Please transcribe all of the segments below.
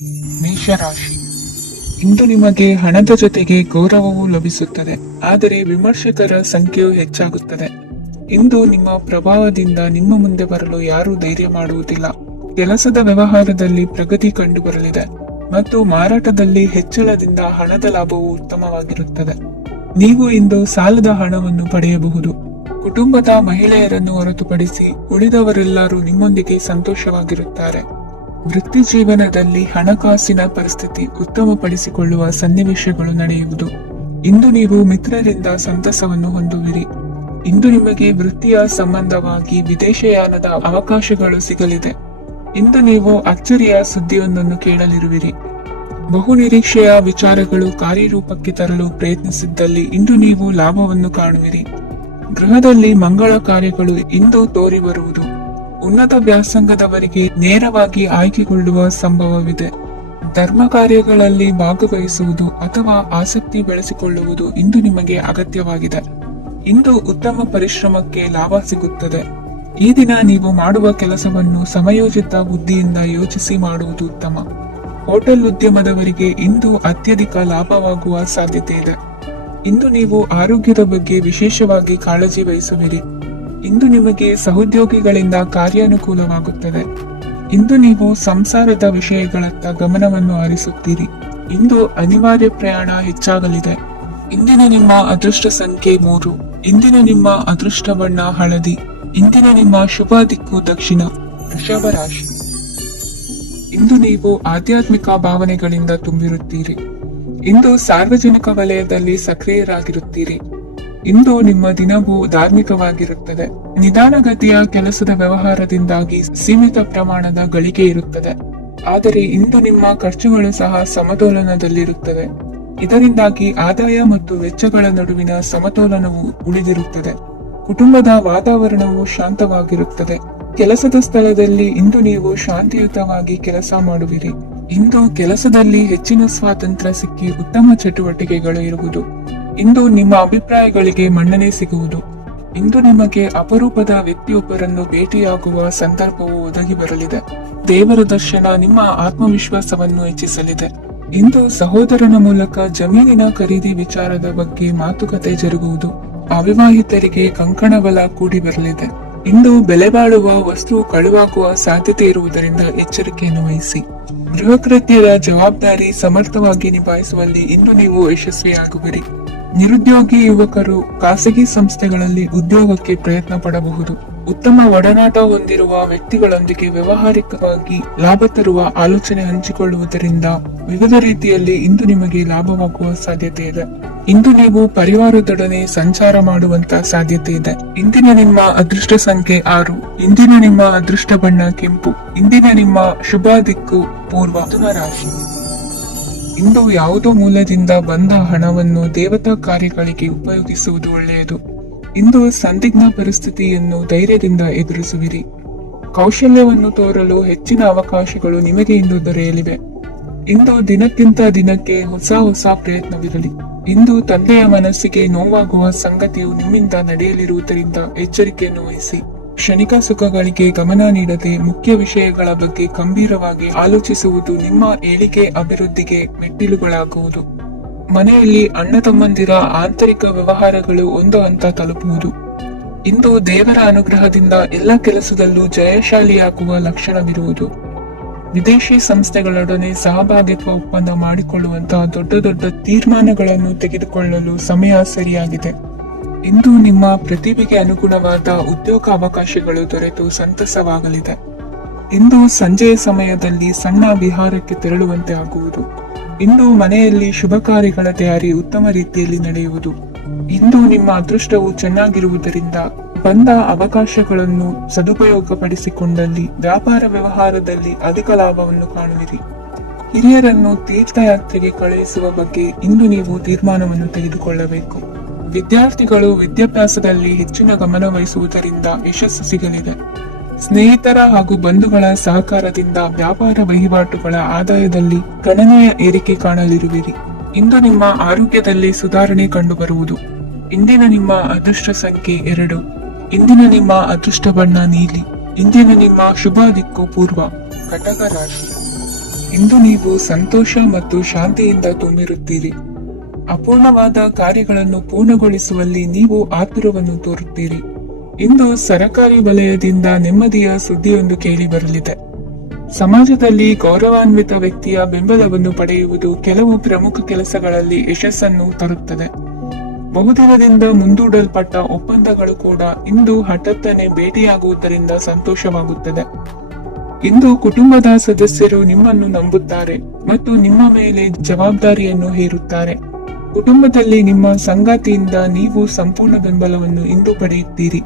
ಮೇಷರಾಶಿ. ಇಂದು ನಿಮಗೆ ಹಣದ ಜೊತೆಗೆ ಗೌರವವೂ ಲಭಿಸುತ್ತದೆ, ಆದರೆ ವಿಮರ್ಶಕರ ಸಂಖ್ಯೆಯು ಹೆಚ್ಚಾಗುತ್ತದೆ. ಇಂದು ನಿಮ್ಮ ಪ್ರಭಾವದಿಂದ ನಿಮ್ಮ ಮುಂದೆ ಬರಲು ಯಾರೂ ಧೈರ್ಯ ಮಾಡುವುದಿಲ್ಲ. ಕೆಲಸದ ವ್ಯವಹಾರದಲ್ಲಿ ಪ್ರಗತಿ ಕಂಡುಬರಲಿದೆ ಮತ್ತು ಮಾರಾಟದಲ್ಲಿ ಹೆಚ್ಚಳದಿಂದ ಹಣದ ಲಾಭವು ಉತ್ತಮವಾಗಿರುತ್ತದೆ. ನೀವು ಇಂದು ಸಾಲದ ಹಣವನ್ನು ಪಡೆಯಬಹುದು. ಕುಟುಂಬದ ಮಹಿಳೆಯರನ್ನು ಹೊರತುಪಡಿಸಿ ಉಳಿದವರೆಲ್ಲರೂ ನಿಮ್ಮೊಂದಿಗೆ ಸಂತೋಷವಾಗಿರುತ್ತಾರೆ. ವೃತ್ತಿ ಜೀವನದಲ್ಲಿ ಹಣಕಾಸಿನ ಪರಿಸ್ಥಿತಿ ಉತ್ತಮಪಡಿಸಿಕೊಳ್ಳುವ ಸನ್ನಿವೇಶಗಳು ನಡೆಯುವುದು. ಇಂದು ನೀವು ಮಿತ್ರರಿಂದ ಸಂತಸವನ್ನು ಹೊಂದುವಿರಿ. ಇಂದು ನಿಮಗೆ ವೃತ್ತಿಯ ಸಂಬಂಧವಾಗಿ ವಿದೇಶಯಾನದ ಅವಕಾಶಗಳು ಸಿಗಲಿದೆ. ಇಂದು ನೀವು ಅಚ್ಚರಿಯ ಸುದ್ದಿಯೊಂದನ್ನು ಕೇಳಲಿರುವಿರಿ. ಬಹು ನಿರೀಕ್ಷೆಯ ವಿಚಾರಗಳು ಕಾರ್ಯರೂಪಕ್ಕೆ ತರಲು ಪ್ರಯತ್ನಿಸಿದ್ದಲ್ಲಿ ಇಂದು ನೀವು ಲಾಭವನ್ನು ಕಾಣುವಿರಿ. ಗೃಹದಲ್ಲಿ ಮಂಗಳ ಕಾರ್ಯಗಳು ಇಂದು ತೋರಿ ಬರುವುದು. ಉನ್ನತ ವ್ಯಾಸಂಗದವರಿಗೆ ನೇರವಾಗಿ ಆಯ್ಕೆಗೊಳ್ಳುವ ಸಂಭವವಿದೆ. ಧರ್ಮ ಕಾರ್ಯಗಳಲ್ಲಿ ಭಾಗವಹಿಸುವುದು ಅಥವಾ ಆಸಕ್ತಿ ಬೆಳೆಸಿಕೊಳ್ಳುವುದು ಇಂದು ನಿಮಗೆ ಅಗತ್ಯವಾಗಿದೆ. ಇಂದು ಉತ್ತಮ ಪರಿಶ್ರಮಕ್ಕೆ ಲಾಭ ಸಿಗುತ್ತದೆ. ಈ ದಿನ ನೀವು ಮಾಡುವ ಕೆಲಸವನ್ನು ಸಮಯೋಚಿತ ಬುದ್ಧಿಯಿಂದ ಯೋಚಿಸಿ ಮಾಡುವುದು ಉತ್ತಮ. ಹೋಟೆಲ್ ಉದ್ಯಮದವರಿಗೆ ಇಂದು ಅತ್ಯಧಿಕ ಲಾಭವಾಗುವ ಸಾಧ್ಯತೆ ಇದೆ. ಇಂದು ನೀವು ಆರೋಗ್ಯದ ಬಗ್ಗೆ ವಿಶೇಷವಾಗಿ ಕಾಳಜಿ ವಹಿಸುವಿರಿ. ಇಂದು ನಿಮಗೆ ಸಹೋದ್ಯೋಗಿಗಳಿಂದ ಕಾರ್ಯಾನುಕೂಲವಾಗುತ್ತದೆ. ಇಂದು ನೀವು ಸಂಸಾರದ ವಿಷಯಗಳತ್ತ ಗಮನವನ್ನು ಹರಿಸುತ್ತೀರಿ. ಇಂದು ಅನಿವಾರ್ಯ ಪ್ರಯಾಣ ಹೆಚ್ಚಾಗಲಿದೆ. ಇಂದಿನ ನಿಮ್ಮ ಅದೃಷ್ಟ ಸಂಖ್ಯೆ 3. ಇಂದಿನ ನಿಮ್ಮ ಅದೃಷ್ಟ ಬಣ್ಣ ಹಳದಿ. ಇಂದಿನ ನಿಮ್ಮ ಶುಭ ದಿಕ್ಕು ದಕ್ಷಿಣ. ವೃಷಭ ರಾಶಿ. ಇಂದು ನೀವು ಆಧ್ಯಾತ್ಮಿಕ ಭಾವನೆಗಳಿಂದ ತುಂಬಿರುತ್ತೀರಿ. ಇಂದು ಸಾರ್ವಜನಿಕ ವಲಯದಲ್ಲಿ ಸಕ್ರಿಯರಾಗಿರುತ್ತೀರಿ. ಇಂದು ನಿಮ್ಮ ದಿನವೂ ಧಾರ್ಮಿಕವಾಗಿರುತ್ತದೆ. ನಿಧಾನಗತಿಯ ಕೆಲಸದ ವ್ಯವಹಾರದಿಂದಾಗಿ ಸೀಮಿತ ಪ್ರಮಾಣದ ಗಳಿಕೆ ಇರುತ್ತದೆ. ಆದರೆ ಇಂದು ನಿಮ್ಮ ಖರ್ಚುಗಳು ಸಹ ಸಮತೋಲನದಲ್ಲಿರುತ್ತದೆ. ಇದರಿಂದಾಗಿ ಆದಾಯ ಮತ್ತು ವೆಚ್ಚಗಳ ನಡುವಿನ ಸಮತೋಲನವು ಉಳಿದಿರುತ್ತದೆ. ಕುಟುಂಬದ ವಾತಾವರಣವು ಶಾಂತವಾಗಿರುತ್ತದೆ. ಕೆಲಸದ ಸ್ಥಳದಲ್ಲಿ ಇಂದು ನೀವು ಶಾಂತಿಯುತವಾಗಿ ಕೆಲಸ ಮಾಡುವಿರಿ. ಇಂದು ಕೆಲಸದಲ್ಲಿ ಹೆಚ್ಚಿನ ಸ್ವಾತಂತ್ರ್ಯ ಸಿಕ್ಕಿ ಉತ್ತಮ ಚಟುವಟಿಕೆಗಳು ಇರುವುದು. ಇಂದು ನಿಮ್ಮ ಅಭಿಪ್ರಾಯಗಳಿಗೆ ಮನ್ನಣೆ ಸಿಗುವುದು. ಇಂದು ನಿಮಗೆ ಅಪರೂಪದ ವ್ಯಕ್ತಿಯೊಬ್ಬರನ್ನು ಭೇಟಿಯಾಗುವ ಸಂದರ್ಭವು ಒದಗಿ ಬರಲಿದೆ. ದೇವರ ದರ್ಶನ ನಿಮ್ಮ ಆತ್ಮವಿಶ್ವಾಸವನ್ನು ಹೆಚ್ಚಿಸಲಿದೆ. ಇಂದು ಸಹೋದರನ ಮೂಲಕ ಜಮೀನಿನ ಖರೀದಿ ವಿಚಾರದ ಬಗ್ಗೆ ಮಾತುಕತೆ ಜರುಗುವುದು. ಅವಿವಾಹಿತರಿಗೆ ಕಂಕಣ ಬಲ ಕೂಡಿ ಬರಲಿದೆ. ಇಂದು ಬೆಲೆ ಬಾಳುವ ವಸ್ತು ಕಳುವಾಗುವ ಸಾಧ್ಯತೆ ಇರುವುದರಿಂದ ಎಚ್ಚರಿಕೆಯನ್ನು ವಹಿಸಿ. ಗೃಹ ಕೃತ್ಯದ ಜವಾಬ್ದಾರಿ ಸಮರ್ಥವಾಗಿ ನಿಭಾಯಿಸುವಲ್ಲಿ ಇಂದು ನೀವು ಯಶಸ್ವಿಯಾಗುವಿರಿ. ನಿರುದ್ಯೋಗಿ ಯುವಕರು ಖಾಸಗಿ ಸಂಸ್ಥೆಗಳಲ್ಲಿ ಉದ್ಯೋಗಕ್ಕೆ ಪ್ರಯತ್ನ ಪಡಬಹುದು. ಉತ್ತಮ ಒಡನಾಟ ಹೊಂದಿರುವ ವ್ಯಕ್ತಿಗಳೊಂದಿಗೆ ವ್ಯವಹಾರಿಕವಾಗಿ ಲಾಭ ತರುವ ಆಲೋಚನೆ ಹಂಚಿಕೊಳ್ಳುವುದರಿಂದ ವಿವಿಧ ರೀತಿಯಲ್ಲಿ ಇಂದು ನಿಮಗೆ ಲಾಭವಾಗುವ ಸಾಧ್ಯತೆ ಇದೆ. ಇಂದು ನೀವು ಪರಿವಾರದೊಡನೆ ಸಂಚಾರ ಮಾಡುವಂತ ಸಾಧ್ಯತೆ ಇದೆ. ಇಂದಿನ ನಿಮ್ಮ ಅದೃಷ್ಟ ಸಂಖ್ಯೆ 6. ಇಂದಿನ ನಿಮ್ಮ ಅದೃಷ್ಟ ಬಣ್ಣ ಕೆಂಪು. ಇಂದಿನ ನಿಮ್ಮ ಶುಭ ದಿಕ್ಕು ಪೂರ್ವ. ಮಿಥುನ ರಾಶಿ. ಇಂದು ಯಾವುದೋ ಮೂಲದಿಂದ ಬಂದ ಹಣವನ್ನು ದೇವತಾ ಕಾರ್ಯಗಳಿಗೆ ಉಪಯೋಗಿಸುವುದು ಒಳ್ಳೆಯದು. ಇಂದು ಸಂದಿಗ್ಧ ಪರಿಸ್ಥಿತಿಯನ್ನು ಧೈರ್ಯದಿಂದ ಎದುರಿಸುವಿರಿ. ಕೌಶಲ್ಯವನ್ನು ತೋರಲು ಹೆಚ್ಚಿನ ಅವಕಾಶಗಳು ನಿಮಗೆ ಇಂದು ದೊರೆಯಲಿವೆ. ಇಂದು ದಿನಕ್ಕಿಂತ ದಿನಕ್ಕೆ ಹೊಸ ಪ್ರಯತ್ನವಿರಲಿ. ಇಂದು ತಂದೆಯ ಮನಸ್ಸಿಗೆ ನೋವಾಗುವ ಸಂಗತಿಯು ನಿಮ್ಮಿಂದ ನಡೆಯಲಿರುವುದರಿಂದ ಎಚ್ಚರಿಕೆಯನ್ನು ವಹಿಸಿ. ಕ್ಷಣಿಕ ಸುಖಗಳಿಗೆ ಗಮನ ನೀಡದೆ ಮುಖ್ಯ ವಿಷಯಗಳ ಬಗ್ಗೆ ಗಂಭೀರವಾಗಿ ಆಲೋಚಿಸುವುದು ನಿಮ್ಮ ಏಳಿಗೆ ಅಭಿವೃದ್ಧಿಗೆ ಮೆಟ್ಟಿಲುಗಳಾಗುವುದು. ಮನೆಯಲ್ಲಿ ಅಣ್ಣ ತಮ್ಮಂದಿರ ಆಂತರಿಕ ವ್ಯವಹಾರಗಳು ಒಂದು ಹಂತ ತಲುಪುವುದು. ಇಂದು ದೇವರ ಅನುಗ್ರಹದಿಂದ ಎಲ್ಲ ಕೆಲಸದಲ್ಲೂ ಜಯಶಾಲಿಯಾಗುವ ಲಕ್ಷಣವಿರುವುದು. ವಿದೇಶಿ ಸಂಸ್ಥೆಗಳೊಡನೆ ಸಹಭಾಗಿತ್ವ ಒಪ್ಪಂದ ಮಾಡಿಕೊಳ್ಳುವಂತಹ ದೊಡ್ಡ ತೀರ್ಮಾನಗಳನ್ನು ತೆಗೆದುಕೊಳ್ಳಲು ಸಮಯ ಸರಿಯಾಗಿದೆ. ಇಂದು ನಿಮ್ಮ ಪ್ರತಿಭೆಗೆ ಅನುಗುಣವಾದ ಉದ್ಯೋಗ ಅವಕಾಶಗಳು ದೊರೆತು ಸಂತಸವಾಗಲಿದೆ. ಇಂದು ಸಂಜೆಯ ಸಮಯದಲ್ಲಿ ಸಣ್ಣ ವಿಹಾರಕ್ಕೆ ತೆರಳುವಂತೆ ಆಗುವುದು. ಇಂದು ಮನೆಯಲ್ಲಿ ಶುಭ ಕಾರ್ಯಗಳ ತಯಾರಿ ಉತ್ತಮ ರೀತಿಯಲ್ಲಿ ನಡೆಯುವುದು. ಇಂದು ನಿಮ್ಮ ಅದೃಷ್ಟವು ಚೆನ್ನಾಗಿರುವುದರಿಂದ ಬಂದ ಅವಕಾಶಗಳನ್ನು ಸದುಪಯೋಗಪಡಿಸಿಕೊಂಡಲ್ಲಿ ವ್ಯಾಪಾರ ವ್ಯವಹಾರದಲ್ಲಿ ಅಧಿಕ ಲಾಭವನ್ನು ಕಾಣುವಿರಿ. ಹಿರಿಯರನ್ನು ತೀರ್ಥಯಾತ್ರೆಗೆ ಕಳುಹಿಸುವ ಬಗ್ಗೆ ಇಂದು ನೀವು ತೀರ್ಮಾನವನ್ನು ತೆಗೆದುಕೊಳ್ಳಬೇಕು. ವಿದ್ಯಾರ್ಥಿಗಳು ವಿದ್ಯಾಭ್ಯಾಸದಲ್ಲಿ ಹೆಚ್ಚಿನ ಗಮನ ವಹಿಸುವುದರಿಂದ ಯಶಸ್ಸು ಸಿಗಲಿದೆ. ಸ್ನೇಹಿತರ ಹಾಗೂ ಬಂಧುಗಳ ಸಹಕಾರದಿಂದ ವ್ಯಾಪಾರ ವಹಿವಾಟುಗಳ ಆದಾಯದಲ್ಲಿ ಗಣನೀಯ ಏರಿಕೆ ಕಾಣಲಿರುವಿರಿ. ಇಂದು ನಿಮ್ಮ ಆರೋಗ್ಯದಲ್ಲಿ ಸುಧಾರಣೆ ಕಂಡುಬರುವುದು. ಇಂದಿನ ನಿಮ್ಮ ಅದೃಷ್ಟ ಸಂಖ್ಯೆ 2. ಇಂದಿನ ನಿಮ್ಮ ಅದೃಷ್ಟ ಬಣ್ಣ ನೀಲಿ. ಇಂದಿನ ನಿಮ್ಮ ಶುಭ ದಿಕ್ಕು ಪೂರ್ವ. ಕಟಕ ರಾಶಿ. ಇಂದು ನೀವು ಸಂತೋಷ ಮತ್ತು ಶಾಂತಿಯಿಂದ ತುಂಬಿರುತ್ತೀರಿ. ಅಪೂರ್ಣವಾದ ಕಾರ್ಯಗಳನ್ನು ಪೂರ್ಣಗೊಳಿಸುವಲ್ಲಿ ನೀವು ಆತುರವನ್ನು ತೋರುತ್ತೀರಿ. ಇಂದು ಸರಕಾರಿ ವಲಯದಿಂದ ನೆಮ್ಮದಿಯ ಸುದ್ದಿಯೊಂದು ಕೇಳಿ ಬರಲಿದೆ. ಸಮಾಜದಲ್ಲಿ ಗೌರವಾನ್ವಿತ ವ್ಯಕ್ತಿಯ ಬೆಂಬಲವನ್ನು ಪಡೆಯುವುದು ಕೆಲವು ಪ್ರಮುಖ ಕೆಲಸಗಳಲ್ಲಿ ಯಶಸ್ಸನ್ನು ತರುತ್ತದೆ. ಬಹುದಿನದಿಂದ ಮುಂದೂಡಲ್ಪಟ್ಟ ಒಪ್ಪಂದಗಳು ಕೂಡ ಇಂದು ಹಠಾತ್ತನೆ ಭೇಟಿಯಾಗುವುದರಿಂದ ಸಂತೋಷವಾಗುತ್ತದೆ. ಇಂದು ಕುಟುಂಬದ ಸದಸ್ಯರು ನಿಮ್ಮನ್ನು ನಂಬುತ್ತಾರೆ ಮತ್ತು ನಿಮ್ಮ ಮೇಲೆ ಜವಾಬ್ದಾರಿಯನ್ನು ಹೇರುತ್ತಾರೆ. ಕುಟುಂಬದಲ್ಲಿ ನಿಮ್ಮ ಸಂಗಾತಿಯಿಂದ ನೀವು ಸಂಪೂರ್ಣ ಬೆಂಬಲವನ್ನು ಇಂದು ಪಡೆಯುತ್ತೀರಿ.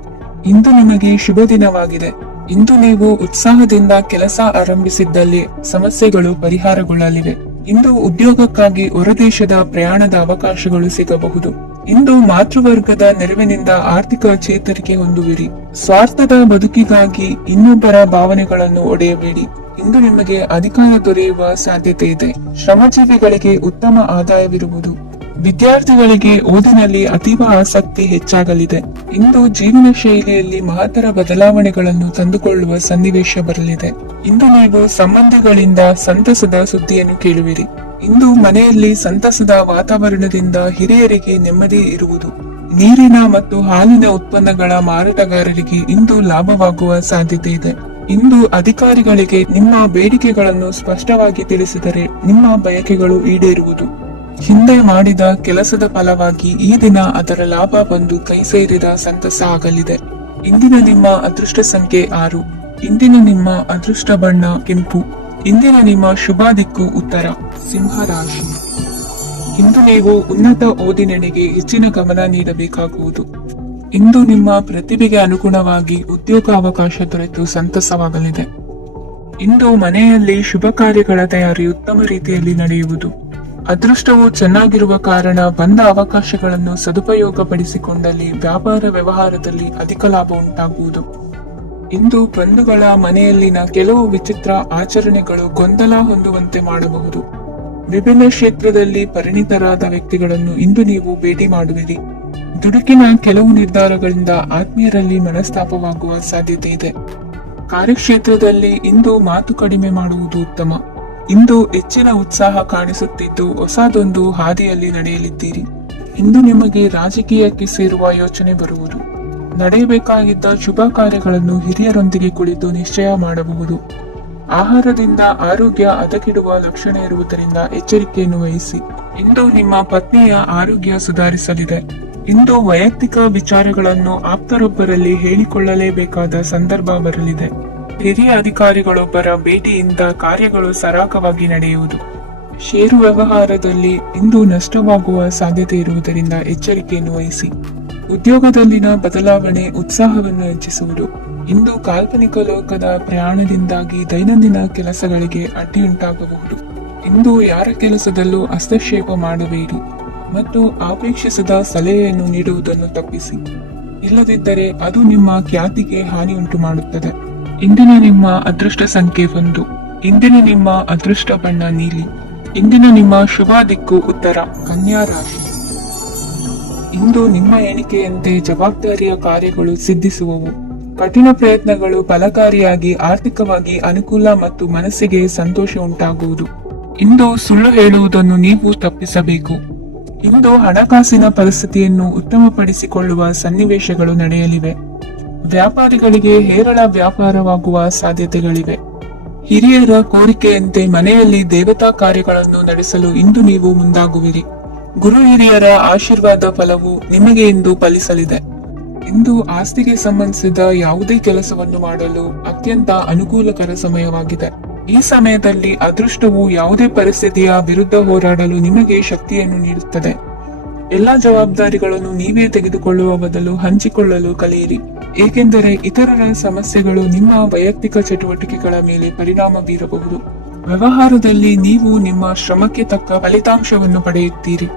ಇಂದು ನಿಮಗೆ ಶುಭ ದಿನವಾಗಿದೆ. ಇಂದು ನೀವು ಉತ್ಸಾಹದಿಂದ ಕೆಲಸ ಆರಂಭಿಸಿದ್ದಲ್ಲಿ ಸಮಸ್ಯೆಗಳು ಪರಿಹಾರಗೊಳ್ಳಲಿವೆ. ಇಂದು ಉದ್ಯೋಗಕ್ಕಾಗಿ ಹೊರದೇಶದ ಪ್ರಯಾಣದ ಅವಕಾಶಗಳು ಸಿಗಬಹುದು. ಇಂದು ಮಾತೃವರ್ಗದ ನೆರವಿನಿಂದ ಆರ್ಥಿಕ ಚೇತರಿಕೆ ಹೊಂದುವಿರಿ. ಸ್ವಾರ್ಥದ ಬದುಕಿಗಾಗಿ ಇನ್ನೊಬ್ಬರ ಭಾವನೆಗಳನ್ನು ಒಡೆಯಬೇಡಿ. ಇಂದು ನಿಮಗೆ ಅಧಿಕಾರ ದೊರೆಯುವ ಸಾಧ್ಯತೆ ಇದೆ. ಶ್ರಮಜೀವಿಗಳಿಗೆ ಉತ್ತಮ ಆದಾಯವಿರುವುದು. ವಿದ್ಯಾರ್ಥಿಗಳಿಗೆ ಓದಿನಲ್ಲಿ ಅತೀವ ಆಸಕ್ತಿ ಹೆಚ್ಚಾಗಲಿದೆ. ಇಂದು ಜೀವನ ಶೈಲಿಯಲ್ಲಿ ಮಹತ್ತರ ಬದಲಾವಣೆಗಳನ್ನು ತಂದುಕೊಳ್ಳುವ ಸನ್ನಿವೇಶ ಬರಲಿದೆ. ಇಂದು ನೀವು ಸಂಬಂಧಿಗಳಿಂದ ಸಂತಸದ ಸುದ್ದಿಯನ್ನು ಕೇಳುವಿರಿ. ಇಂದು ಮನೆಯಲ್ಲಿ ಸಂತಸದ ವಾತಾವರಣದಿಂದ ಹಿರಿಯರಿಗೆ ನೆಮ್ಮದಿ ಇರುವುದು. ನೀರಿನ ಮತ್ತು ಹಾಲಿನ ಉತ್ಪನ್ನಗಳ ಮಾರಾಟಗಾರರಿಗೆ ಇಂದು ಲಾಭವಾಗುವ ಸಾಧ್ಯತೆ ಇದೆ. ಇಂದು ಅಧಿಕಾರಿಗಳಿಗೆ ನಿಮ್ಮ ಬೇಡಿಕೆಗಳನ್ನು ಸ್ಪಷ್ಟವಾಗಿ ತಿಳಿಸಿದರೆ ನಿಮ್ಮ ಬಯಕೆಗಳು ಈಡೇರುವುದು. ಹಿಂದೆ ಮಾಡಿದ ಕೆಲಸದ ಫಲವಾಗಿ ಈ ದಿನ ಅದರ ಲಾಭ ಬಂದು ಕೈ ಸೇರಿದ ಸಂತಸ ಆಗಲಿದೆ. ಇಂದಿನ ನಿಮ್ಮ ಅದೃಷ್ಟ ಸಂಖ್ಯೆ 6. ಇಂದಿನ ನಿಮ್ಮ ಅದೃಷ್ಟ ಬಣ್ಣ ಕೆಂಪು. ಇಂದಿನ ನಿಮ್ಮ ಶುಭ ದಿಕ್ಕು ಉತ್ತರ, ಸಿಂಹ ರಾಶಿ. ಇಂದು ನೀವು ಉನ್ನತ ಓದಿನೆಡೆಗೆ ಹೆಚ್ಚಿನ ಗಮನ ನೀಡಬೇಕಾಗುವುದು. ಇಂದು ನಿಮ್ಮ ಪ್ರತಿಭೆಗೆ ಅನುಗುಣವಾಗಿ ಉದ್ಯೋಗಾವಕಾಶ ದೊರೆತು ಸಂತಸವಾಗಲಿದೆ. ಇಂದು ಮನೆಯಲ್ಲಿ ಶುಭ ಕಾರ್ಯಗಳ ತಯಾರಿ ಉತ್ತಮ ರೀತಿಯಲ್ಲಿ ನಡೆಯುವುದು. ಅದೃಷ್ಟವು ಚೆನ್ನಾಗಿರುವ ಕಾರಣ ಬಂದ ಅವಕಾಶಗಳನ್ನು ಸದುಪಯೋಗಪಡಿಸಿಕೊಂಡಲ್ಲಿ ವ್ಯಾಪಾರ ವ್ಯವಹಾರದಲ್ಲಿ ಅಧಿಕ ಲಾಭ ಉಂಟಾಗುವುದು. ಇಂದು ಬಂಧುಗಳ ಮನೆಯಲ್ಲಿನ ಕೆಲವು ವಿಚಿತ್ರ ಆಚರಣೆಗಳು ಗೊಂದಲ ಹೊಂದುವಂತೆ ಮಾಡಬಹುದು. ವಿಭಿನ್ನ ಕ್ಷೇತ್ರದಲ್ಲಿ ಪರಿಣಿತರಾದ ವ್ಯಕ್ತಿಗಳನ್ನು ಇಂದು ನೀವು ಭೇಟಿ ಮಾಡುವಿರಿ. ದುಡುಕಿನ ಕೆಲವು ನಿರ್ಧಾರಗಳಿಂದ ಆತ್ಮೀಯರಲ್ಲಿ ಮನಸ್ತಾಪವಾಗುವ ಸಾಧ್ಯತೆ ಇದೆ. ಕಾರ್ಯಕ್ಷೇತ್ರದಲ್ಲಿ ಇಂದು ಮಾತು ಕಡಿಮೆ ಮಾಡುವುದು ಉತ್ತಮ. ಇಂದು ಹೆಚ್ಚಿನ ಉತ್ಸಾಹ ಕಾಣಿಸುತ್ತಿದ್ದು ಹೊಸದೊಂದು ಹಾದಿಯಲ್ಲಿ ನಡೆಯಲಿದ್ದೀರಿ. ಇಂದು ನಿಮಗೆ ರಾಜಕೀಯಕ್ಕೆ ಸೇರುವ ಯೋಚನೆ ಬರುವುದು. ನಡೆಯಬೇಕಾಗಿದ್ದ ಶುಭ ಕಾರ್ಯಗಳನ್ನು ಹಿರಿಯರೊಂದಿಗೆ ಕುಳಿತು ನಿಶ್ಚಯ ಮಾಡಬಹುದು. ಆಹಾರದಿಂದ ಆರೋಗ್ಯ ಹದಗೆಡುವ ಲಕ್ಷಣ ಇರುವುದರಿಂದ ಎಚ್ಚರಿಕೆಯನ್ನು ವಹಿಸಿ. ಇಂದು ನಿಮ್ಮ ಪತ್ನಿಯ ಆರೋಗ್ಯ ಸುಧಾರಿಸಲಿದೆ. ಇಂದು ವೈಯಕ್ತಿಕ ವಿಚಾರಗಳನ್ನು ಆಪ್ತರೊಬ್ಬರಲ್ಲಿ ಹೇಳಿಕೊಳ್ಳಲೇಬೇಕಾದ ಸಂದರ್ಭ ಬರಲಿದೆ. ಹಿರಿಯ ಅಧಿಕಾರಿಗಳೊಬ್ಬರ ಭೇಟಿಯಿಂದ ಕಾರ್ಯಗಳು ಸರಾಗವಾಗಿ ನಡೆಯುವುದು. ಷೇರು ವ್ಯವಹಾರದಲ್ಲಿ ಇಂದು ನಷ್ಟವಾಗುವ ಸಾಧ್ಯತೆ ಇರುವುದರಿಂದ ಎಚ್ಚರಿಕೆಯನ್ನು ವಹಿಸಿ. ಉದ್ಯೋಗದಲ್ಲಿನ ಬದಲಾವಣೆ ಉತ್ಸಾಹವನ್ನು ಹೆಚ್ಚಿಸುವುದು. ಇಂದು ಕಾಲ್ಪನಿಕ ಲೋಕದ ಪ್ರಯಾಣದಿಂದಾಗಿ ದೈನಂದಿನ ಕೆಲಸಗಳಿಗೆ ಅಡ್ಡಿಯುಂಟಾಗಬಹುದು. ಇಂದು ಯಾರ ಕೆಲಸದಲ್ಲೂ ಹಸ್ತಕ್ಷೇಪ ಮಾಡಬೇಡಿ ಮತ್ತು ಅಪೇಕ್ಷಿಸದ ಸಲಹೆಯನ್ನು ನೀಡುವುದನ್ನು ತಪ್ಪಿಸಿ. ಇಲ್ಲದಿದ್ದರೆ ಅದು ನಿಮ್ಮ ಖ್ಯಾತಿಗೆ ಹಾನಿಯುಂಟು ಮಾಡುತ್ತದೆ. ಇಂದಿನ ನಿಮ್ಮ ಅದೃಷ್ಟ ಸಂಖ್ಯೆ 1. ಇಂದಿನ ನಿಮ್ಮ ಅದೃಷ್ಟ ಬಣ್ಣ ನೀಲಿ. ಇಂದಿನ ನಿಮ್ಮ ಶುಭ ದಿಕ್ಕು ಉತ್ತರ, ಕನ್ಯಾ ರಾಶಿ. ಇಂದು ನಿಮ್ಮ ಎಣಿಕೆಯಂತೆ ಜವಾಬ್ದಾರಿಯ ಕಾರ್ಯಗಳು ಸಿದ್ಧಿಸುವವು. ಕಠಿಣ ಪ್ರಯತ್ನಗಳು ಫಲಕಾರಿಯಾಗಿ ಆರ್ಥಿಕವಾಗಿ ಅನುಕೂಲ ಮತ್ತು ಮನಸ್ಸಿಗೆ ಸಂತೋಷ ಉಂಟಾಗುವುದು. ಇಂದು ಸುಳ್ಳು ಹೇಳುವುದನ್ನು ನೀವು ತಪ್ಪಿಸಬೇಕು. ಇಂದು ಹಣಕಾಸಿನ ಪರಿಸ್ಥಿತಿಯನ್ನು ಉತ್ತಮಪಡಿಸಿಕೊಳ್ಳುವ ಸನ್ನಿವೇಶಗಳು ನಡೆಯಲಿವೆ. ವ್ಯಾಪಾರಿಗಳಿಗೆ ಹೇರಳ ವ್ಯಾಪಾರವಾಗುವ ಸಾಧ್ಯತೆಗಳಿವೆ. ಹಿರಿಯರ ಕೋರಿಕೆಯಂತೆ ಮನೆಯಲ್ಲಿ ದೇವತಾ ಕಾರ್ಯಗಳನ್ನು ನಡೆಸಲು ಇಂದು ನೀವು ಮುಂದಾಗುವಿರಿ. ಗುರು ಹಿರಿಯರ ಆಶೀರ್ವಾದ ಫಲವು ನಿಮಗೆ ಇಂದು ಫಲಿಸಲಿದೆ. ಇಂದು ಆಸ್ತಿಗೆ ಸಂಬಂಧಿಸಿದ ಯಾವುದೇ ಕೆಲಸವನ್ನು ಮಾಡಲು ಅತ್ಯಂತ ಅನುಕೂಲಕರ ಸಮಯವಾಗಿದೆ. ಈ ಸಮಯದಲ್ಲಿ ಅದೃಷ್ಟವು ಯಾವುದೇ ಪರಿಸ್ಥಿತಿಯ ವಿರುದ್ಧ ಹೋರಾಡಲು ನಿಮಗೆ ಶಕ್ತಿಯನ್ನು ನೀಡುತ್ತದೆ. ಎಲ್ಲಾ ಜವಾಬ್ದಾರಿಗಳನ್ನು ನೀವೇ ತೆಗೆದುಕೊಳ್ಳುವ ಬದಲು ಹಂಚಿಕೊಳ್ಳಲು ಕಲಿಯಿರಿ, ಏಕೆಂದರೆ ಇತರರ ಸಮಸ್ಯೆಗಳು ನಿಮ್ಮ ವೈಯಕ್ತಿಕ ಚಟುವಟಿಕೆಗಳ ಮೇಲೆ ಪರಿಣಾಮ ಬೀರಬಹುದು. ವ್ಯವಹಾರದಲ್ಲಿ ನೀವು ನಿಮ್ಮ ಶ್ರಮಕ್ಕೆ ತಕ್ಕ ಫಲಿತಾಂಶವನ್ನು ಪಡೆಯುತ್ತೀರಿ.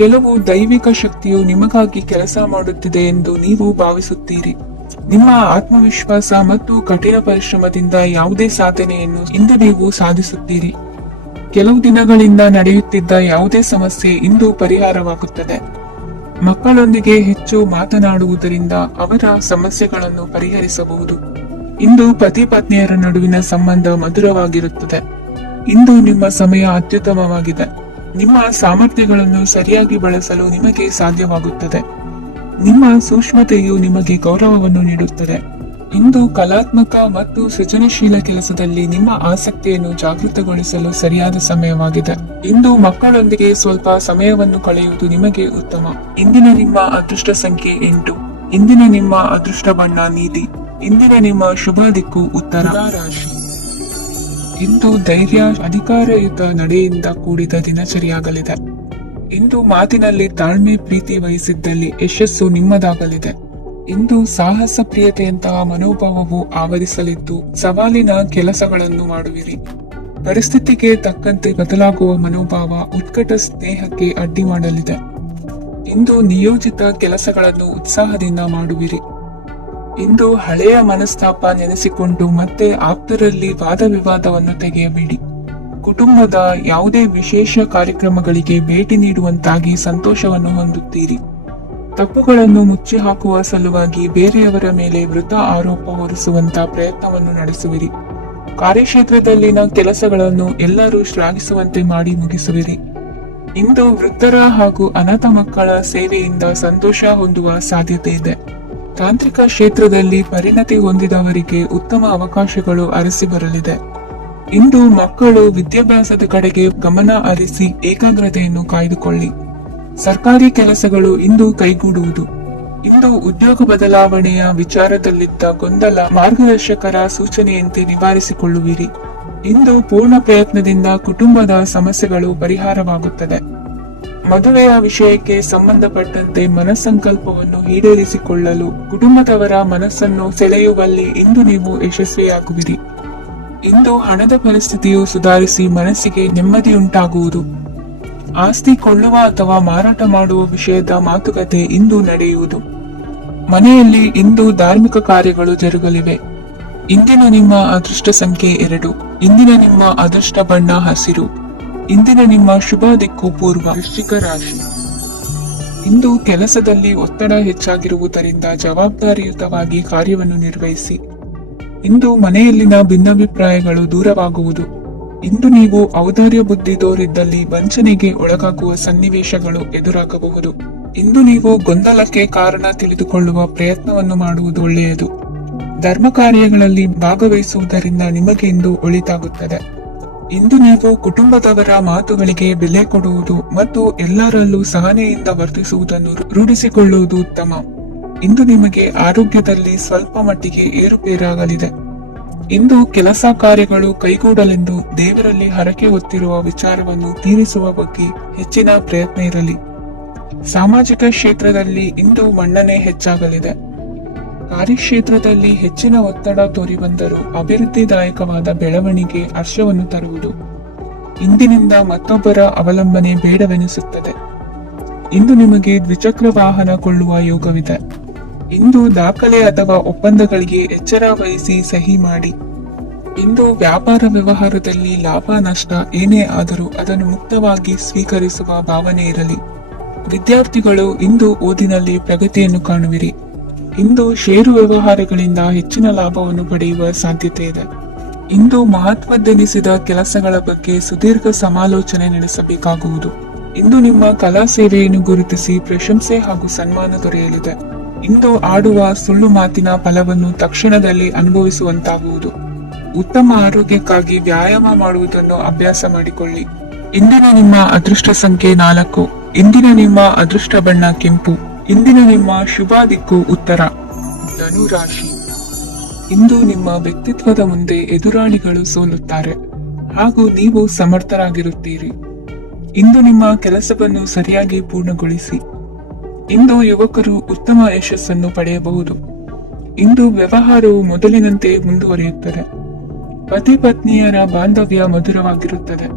ಕೆಲವು ದೈವಿಕ ಶಕ್ತಿಯು ನಿಮಗಾಗಿ ಕೆಲಸ ಮಾಡುತ್ತಿದೆ ಎಂದು ನೀವು ಭಾವಿಸುತ್ತೀರಿ. ನಿಮ್ಮ ಆತ್ಮವಿಶ್ವಾಸ ಮತ್ತು ಕಠಿಣ ಪರಿಶ್ರಮದಿಂದ ಯಾವುದೇ ಸಾಧನೆಯನ್ನು ಇಂದು ನೀವು ಸಾಧಿಸುತ್ತೀರಿ. ಕೆಲವು ದಿನಗಳಿಂದ ನಡೆಯುತ್ತಿದ್ದ ಯಾವುದೇ ಸಮಸ್ಯೆ ಇಂದು ಪರಿಹಾರವಾಗುತ್ತದೆ. ಮಕ್ಕಳೊಂದಿಗೆ ಹೆಚ್ಚು ಮಾತನಾಡುವುದರಿಂದ ಅವರ ಸಮಸ್ಯೆಗಳನ್ನು ಪರಿಹರಿಸಬಹುದು. ಇಂದು ಪತಿ ಪತ್ನಿಯರ ನಡುವಿನ ಸಂಬಂಧ ಮಧುರವಾಗಿರುತ್ತದೆ. ಇಂದು ನಿಮ್ಮ ಸಮಯ ಅತ್ಯುತ್ತಮವಾಗಿದೆ. ನಿಮ್ಮ ಸಾಮರ್ಥ್ಯಗಳನ್ನು ಸರಿಯಾಗಿ ಬಳಸಲು ನಿಮಗೆ ಸಾಧ್ಯವಾಗುತ್ತದೆ. ನಿಮ್ಮ ಸೂಕ್ಷ್ಮತೆಯು ನಿಮಗೆ ಗೌರವವನ್ನು ನೀಡುತ್ತದೆ. ಇಂದು ಕಲಾತ್ಮಕ ಮತ್ತು ಸೃಜನಶೀಲ ಕೆಲಸದಲ್ಲಿ ನಿಮ್ಮ ಆಸಕ್ತಿಯನ್ನು ಜಾಗೃತಗೊಳಿಸಲು ಸರಿಯಾದ ಸಮಯವಾಗಿದೆ. ಇಂದು ಮಕ್ಕಳೊಂದಿಗೆ ಸ್ವಲ್ಪ ಸಮಯವನ್ನು ಕಳೆಯುವುದು ನಿಮಗೆ ಉತ್ತಮ. ಇಂದಿನ ನಿಮ್ಮ ಅದೃಷ್ಟ ಸಂಖ್ಯೆ 8. ಇಂದಿನ ನಿಮ್ಮ ಅದೃಷ್ಟ ಬಣ್ಣ ನೀಲಿ. ಇಂದಿನ ನಿಮ್ಮ ಶುಭ ದಿಕ್ಕು ಉತ್ತರ. ರಾಶಿ. ಇಂದು ಧೈರ್ಯ, ಅಧಿಕಾರಯುತ ನಡೆಯಿಂದ ಕೂಡಿದ ದಿನಚರಿಯಾಗಲಿದೆ. ಇಂದು ಮಾತಿನಲ್ಲಿ ತಾಳ್ಮೆ, ಪ್ರೀತಿ ವಹಿಸಿದ್ದಲ್ಲಿ ಯಶಸ್ಸು ನಿಮ್ಮದಾಗಲಿದೆ. ಇಂದು ಸಾಹಸ ಪ್ರಿಯತೆಯಂತಹ ಮನೋಭಾವವು ಆವರಿಸಲಿದ್ದು ಸವಾಲಿನ ಕೆಲಸಗಳನ್ನು ಮಾಡುವಿರಿ. ಪರಿಸ್ಥಿತಿಗೆ ತಕ್ಕಂತೆ ಬದಲಾಗುವ ಮನೋಭಾವ ಉತ್ಕಟ ಸ್ನೇಹಕ್ಕೆ ಅಡ್ಡಿ ಮಾಡಲಿದೆ. ಇಂದು ನಿಯೋಜಿತ ಕೆಲಸಗಳನ್ನು ಉತ್ಸಾಹದಿಂದ ಮಾಡುವಿರಿ. ಇಂದು ಹಳೆಯ ಮನಸ್ತಾಪ ನೆನೆಸಿಕೊಂಡು ಮತ್ತೆ ಆಪ್ತರಲ್ಲಿ ವಾದ ವಿವಾದವನ್ನು ತೆಗೆಯಬೇಡಿ. ಕುಟುಂಬದ ಯಾವುದೇ ವಿಶೇಷ ಕಾರ್ಯಕ್ರಮಗಳಿಗೆ ಭೇಟಿ ನೀಡುವಂತಾಗಿ ಸಂತೋಷವನ್ನು ಹೊಂದುತ್ತೀರಿ. ತಪ್ಪುಗಳನ್ನು ಮುಚ್ಚಿ ಹಾಕುವ ಸಲುವಾಗಿ ಬೇರೆಯವರ ಮೇಲೆ ವೃಥ ಆರೋಪ ಹೊರಿಸುವಂತ ಪ್ರಯತ್ನವನ್ನು ನಡೆಸುವಿರಿ. ಕಾರ್ಯಕ್ಷೇತ್ರದಲ್ಲಿನ ಕೆಲಸಗಳನ್ನು ಎಲ್ಲರೂ ಶ್ಲಾಘಿಸುವಂತೆ ಮಾಡಿ ಮುಗಿಸುವಿರಿ. ಇಂದು ವೃದ್ಧರ ಹಾಗೂ ಅನಾಥ ಮಕ್ಕಳ ಸೇವೆಯಿಂದ ಸಂತೋಷ ಹೊಂದುವ ಸಾಧ್ಯತೆ ಇದೆ. ತಾಂತ್ರಿಕ ಕ್ಷೇತ್ರದಲ್ಲಿ ಪರಿಣತಿ ಹೊಂದಿದವರಿಗೆ ಉತ್ತಮ ಅವಕಾಶಗಳು ಅರಸಿ ಬರಲಿದೆ. ಇಂದು ಮಕ್ಕಳು ವಿದ್ಯಾಭ್ಯಾಸದ ಕಡೆಗೆ ಗಮನ ಹರಿಸಿ ಏಕಾಗ್ರತೆಯನ್ನು ಕಾಯ್ದುಕೊಳ್ಳಿ. ಸರ್ಕಾರಿ ಕೆಲಸಗಳು ಇಂದು ಕೈಗೂಡುವುದು. ಇಂದು ಉದ್ಯೋಗ ಬದಲಾವಣೆಯ ವಿಚಾರದಲ್ಲಿದ್ದ ಗೊಂದಲ ಮಾರ್ಗದರ್ಶಕರ ಸೂಚನೆಯಂತೆ ನಿವಾರಿಸಿಕೊಳ್ಳುವಿರಿ. ಇಂದು ಪೂರ್ಣ ಪ್ರಯತ್ನದಿಂದ ಕುಟುಂಬದ ಸಮಸ್ಯೆಗಳು ಪರಿಹಾರವಾಗುತ್ತದೆ. ಮದುವೆಯ ವಿಷಯಕ್ಕೆ ಸಂಬಂಧಪಟ್ಟಂತೆ ಮನಸ್ಸಂಕಲ್ಪವನ್ನು ಈಡೇರಿಸಿಕೊಳ್ಳಲು ಕುಟುಂಬದವರ ಮನಸ್ಸನ್ನು ಸೆಳೆಯುವಲ್ಲಿ ಇಂದು ನೀವು ಯಶಸ್ವಿಯಾಗುವಿರಿ. ಇಂದು ಹಣದ ಪರಿಸ್ಥಿತಿಯು ಸುಧಾರಿಸಿ ಮನಸ್ಸಿಗೆ ನೆಮ್ಮದಿಯುಂಟಾಗುವುದು. ಆಸ್ತಿ ಕೊಳ್ಳುವ ಅಥವಾ ಮಾರಾಟ ಮಾಡುವ ವಿಷಯದ ಮಾತುಕತೆ ಇಂದು ನಡೆಯುವುದು. ಮನೆಯಲ್ಲಿ ಇಂದು ಧಾರ್ಮಿಕ ಕಾರ್ಯಗಳು ಜರುಗಲಿವೆ. ಇಂದಿನ ನಿಮ್ಮ ಅದೃಷ್ಟ ಸಂಖ್ಯೆ 2. ಇಂದಿನ ನಿಮ್ಮ ಅದೃಷ್ಟ ಬಣ್ಣ ಹಸಿರು. ಇಂದಿನ ನಿಮ್ಮ ಶುಭ ದಿಕ್ಕು ಪೂರ್ವ. ವೃಶ್ಚಿಕ ರಾಶಿ. ಇಂದು ಕೆಲಸದಲ್ಲಿ ಒತ್ತಡ ಹೆಚ್ಚಾಗಿರುವುದರಿಂದ ಜವಾಬ್ದಾರಿಯುತವಾಗಿ ಕಾರ್ಯವನ್ನು ನಿರ್ವಹಿಸಿ. ಇಂದು ಮನೆಯಲ್ಲಿನ ಭಿನ್ನಾಭಿಪ್ರಾಯಗಳು ದೂರವಾಗುವುದು. ಇಂದು ನೀವು ಔದಾರ್ಯ ಬುದ್ಧಿ ತೋರಿದ್ದಲ್ಲಿ ವಂಚನೆಗೆ ಒಳಗಾಗುವ ಸನ್ನಿವೇಶಗಳು ಎದುರಾಗಬಹುದು. ಇಂದು ನೀವು ಗೊಂದಲಕ್ಕೆ ಕಾರಣ ತಿಳಿದುಕೊಳ್ಳುವ ಪ್ರಯತ್ನವನ್ನು ಮಾಡುವುದು ಒಳ್ಳೆಯದು. ಧರ್ಮ ಕಾರ್ಯಗಳಲ್ಲಿ ಭಾಗವಹಿಸುವುದರಿಂದ ನಿಮಗೆ ಇಂದು ಒಳಿತಾಗುತ್ತದೆ. ಇಂದು ನೀವು ಕುಟುಂಬದವರ ಮಾತುಗಳಿಗೆ ಬೆಲೆ ಕೊಡುವುದು ಮತ್ತು ಎಲ್ಲರಲ್ಲೂ ಸಹನೆಯಿಂದ ವರ್ತಿಸುವುದನ್ನು ರೂಢಿಸಿಕೊಳ್ಳುವುದು ಉತ್ತಮ. ಇಂದು ನಿಮಗೆ ಆರೋಗ್ಯದಲ್ಲಿ ಸ್ವಲ್ಪ ಮಟ್ಟಿಗೆ ಏರುಪೇರಾಗಲಿದೆ. ಇಂದು ಕೆಲಸ ಕಾರ್ಯಗಳು ಕೈಗೂಡಲೆಂದು ದೇವರಲ್ಲಿ ಹರಕೆ ಹೊತ್ತಿರುವ ವಿಚಾರವನ್ನು ತೀರಿಸುವ ಬಗ್ಗೆ ಹೆಚ್ಚಿನ ಪ್ರಯತ್ನ ಇರಲಿ. ಸಾಮಾಜಿಕ ಕ್ಷೇತ್ರದಲ್ಲಿ ಇಂದು ಮನ್ನಣೆ ಹೆಚ್ಚಾಗಲಿದೆ. ಕಾರ್ಯಕ್ಷೇತ್ರದಲ್ಲಿ ಹೆಚ್ಚಿನ ಒತ್ತಡ ತೋರಿಬಂದರೂ ಅಭಿವೃದ್ಧಿದಾಯಕವಾದ ಬೆಳವಣಿಗೆ ಹರ್ಷವನ್ನು ತರುವುದು. ಇಂದಿನಿಂದ ಮತ್ತೊಬ್ಬರ ಅವಲಂಬನೆ ಬೇಡವೆನಿಸುತ್ತದೆ. ಇಂದು ನಿಮಗೆ ದ್ವಿಚಕ್ರ ವಾಹನ ಕೊಳ್ಳುವ ಯೋಗವಿದೆ. ಇಂದು ದಾಖಲೆ ಅಥವಾ ಒಪ್ಪಂದಗಳಿಗೆ ಎಚ್ಚರ ವಹಿಸಿ ಸಹಿ ಮಾಡಿ. ಇಂದು ವ್ಯಾಪಾರ ವ್ಯವಹಾರದಲ್ಲಿ ಲಾಭ ನಷ್ಟ ಏನೇ ಆದರೂ ಅದನ್ನು ಮುಕ್ತವಾಗಿ ಸ್ವೀಕರಿಸುವ ಭಾವನೆ ಇರಲಿ. ವಿದ್ಯಾರ್ಥಿಗಳು ಇಂದು ಓದಿನಲ್ಲಿ ಪ್ರಗತಿಯನ್ನು ಕಾಣುವಿರಿ. ಇಂದು ಷೇರು ವ್ಯವಹಾರಗಳಿಂದ ಹೆಚ್ಚಿನ ಲಾಭವನ್ನು ಪಡೆಯುವ ಸಾಧ್ಯತೆ ಇದೆ. ಇಂದು ಮಹತ್ವದ್ದೆನಿಸಿದ ಕೆಲಸಗಳ ಬಗ್ಗೆ ಸುದೀರ್ಘ ಸಮಾಲೋಚನೆ ನಡೆಸಬೇಕಾಗುವುದು. ಇಂದು ನಿಮ್ಮ ಕಲಾ ಸೇವೆಯನ್ನು ಗುರುತಿಸಿ ಪ್ರಶಂಸೆ ಹಾಗೂ ಸನ್ಮಾನ ದೊರೆಯಲಿದೆ. ಇಂದು ಆಡುವ ಸುಳ್ಳು ಮಾತಿನ ಫಲವನ್ನು ತಕ್ಷಣದಲ್ಲಿ ಅನುಭವಿಸುವಂತಾಗುವುದು. ಉತ್ತಮ ಆರೋಗ್ಯಕ್ಕಾಗಿ ವ್ಯಾಯಾಮ ಮಾಡುವುದನ್ನು ಅಭ್ಯಾಸ ಮಾಡಿಕೊಳ್ಳಿ. ಇಂದಿನ ನಿಮ್ಮ ಅದೃಷ್ಟ ಸಂಖ್ಯೆ 4. ಇಂದಿನ ನಿಮ್ಮ ಅದೃಷ್ಟ ಬಣ್ಣ ಕೆಂಪು. ಇಂದಿನ ನಿಮ್ಮ ಶುಭ ದಿಕ್ಕು ಉತ್ತರ. ಧನು ರಾಶಿ. ಇಂದು ನಿಮ್ಮ ವ್ಯಕ್ತಿತ್ವದ ಮುಂದೆ ಎದುರಾಳಿಗಳು ಸೋಲುತ್ತಾರೆ ಹಾಗೂ ನೀವು ಸಮರ್ಥರಾಗಿರುತ್ತೀರಿ. ಇಂದು ನಿಮ್ಮ ಕೆಲಸವನ್ನು ಸರಿಯಾಗಿ ಪೂರ್ಣಗೊಳಿಸಿ. ಇಂದು ಯುವಕರು ಉತ್ತಮ ಯಶಸ್ಸನ್ನು ಪಡೆಯಬಹುದು. ಇಂದು ವ್ಯವಹಾರವು ಮೊದಲಿನಂತೆ ಮುಂದುವರಿಯುತ್ತದೆ. ಪತಿ ಪತ್ನಿಯರ ಬಾಂಧವ್ಯ ಮಧುರವಾಗಿರುತ್ತದೆ.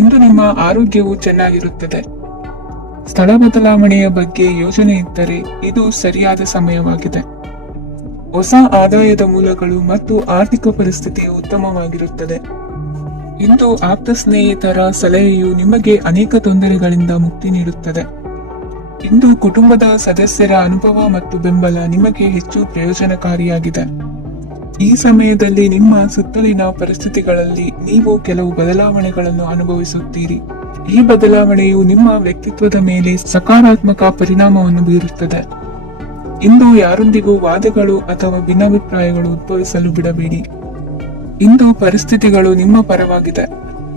ಇಂದು ನಿಮ್ಮ ಆರೋಗ್ಯವು ಚೆನ್ನಾಗಿರುತ್ತದೆ. ಸ್ಥಳ ಬದಲಾವಣೆಯ ಬಗ್ಗೆ ಯೋಜನೆ ಇದ್ದರೆ ಇದು ಸರಿಯಾದ ಸಮಯವಾಗಿದೆ. ಹೊಸ ಆದಾಯದ ಮೂಲಗಳು ಮತ್ತು ಆರ್ಥಿಕ ಪರಿಸ್ಥಿತಿಯು ಉತ್ತಮವಾಗಿರುತ್ತದೆ. ಇಂದು ಆಪ್ತ ಸ್ನೇಹಿತರ ಸಲಹೆಯು ನಿಮಗೆ ಅನೇಕ ತೊಂದರೆಗಳಿಂದ ಮುಕ್ತಿ ನೀಡುತ್ತದೆ. ಇಂದು ಕುಟುಂಬದ ಸದಸ್ಯರ ಅನುಭವ ಮತ್ತು ಬೆಂಬಲ ನಿಮಗೆ ಹೆಚ್ಚು ಪ್ರಯೋಜನಕಾರಿಯಾಗಿದೆ. ಈ ಸಮಯದಲ್ಲಿ ನಿಮ್ಮ ಸುತ್ತಲಿನ ಪರಿಸ್ಥಿತಿಗಳಲ್ಲಿ ನೀವು ಕೆಲವು ಬದಲಾವಣೆಗಳನ್ನು ಅನುಭವಿಸುತ್ತೀರಿ. ಈ ಬದಲಾವಣೆಯು ನಿಮ್ಮ ವ್ಯಕ್ತಿತ್ವದ ಮೇಲೆ ಸಕಾರಾತ್ಮಕ ಪರಿಣಾಮವನ್ನು ಬೀರುತ್ತದೆ. ಇಂದು ಯಾರೊಂದಿಗೂ ವಾದಗಳು ಅಥವಾ ಭಿನ್ನಾಭಿಪ್ರಾಯಗಳು ಉದ್ಭವಿಸಲು ಬಿಡಬೇಡಿ. ಇಂದು ಪರಿಸ್ಥಿತಿಗಳು ನಿಮ್ಮ ಪರವಾಗಿದೆ.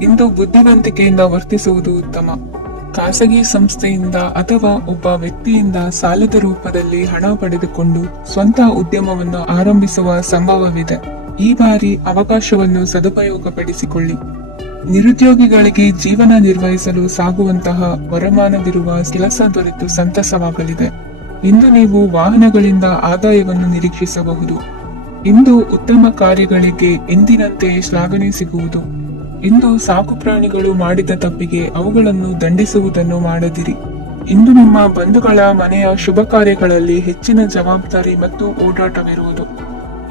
ಇಂದು ಬುದ್ಧಿವಂತಿಕೆಯಿಂದ ವರ್ತಿಸುವುದು ಉತ್ತಮ. ಖಾಸಗಿ ಸಂಸ್ಥೆಯಿಂದ ಅಥವಾ ಒಬ್ಬ ವ್ಯಕ್ತಿಯಿಂದ ಸಾಲದ ರೂಪದಲ್ಲಿ ಹಣ ಪಡೆದುಕೊಂಡು ಸ್ವಂತ ಉದ್ಯಮವನ್ನು ಆರಂಭಿಸುವ ಸಂಭವವಿದೆ. ಈ ಬಾರಿ ಅವಕಾಶವನ್ನು ಸದುಪಯೋಗಪಡಿಸಿಕೊಳ್ಳಿ. ನಿರುದ್ಯೋಗಿಗಳಿಗೆ ಜೀವನ ನಿರ್ವಹಿಸಲು ಸಾಗುವಂತಹ ವರಮಾನವಿರುವ ಕೆಲಸ ದೊರೆತು ಸಂತಸವಾಗಲಿದೆ. ಇಂದು ನೀವು ವಾಹನಗಳಿಂದ ಆದಾಯವನ್ನು ನಿರೀಕ್ಷಿಸಬಹುದು. ಇಂದು ಉತ್ತಮ ಕಾರ್ಯಗಳಿಗೆ ಎಂದಿನಂತೆ ಶ್ಲಾಘನೆ ಸಿಗುವುದು. ಇಂದು ಸಾಕು ಪ್ರಾಣಿಗಳು ಮಾಡಿದ ತಪ್ಪಿಗೆ ಅವುಗಳನ್ನು ದಂಡಿಸುವುದನ್ನು ಮಾಡದಿರಿ. ಇಂದು ನಿಮ್ಮ ಬಂಧುಗಳ ಮನೆಯ ಶುಭ ಕಾರ್ಯಗಳಲ್ಲಿ ಹೆಚ್ಚಿನ ಜವಾಬ್ದಾರಿ ಮತ್ತು ಓಡಾಟವಿರುವುದು.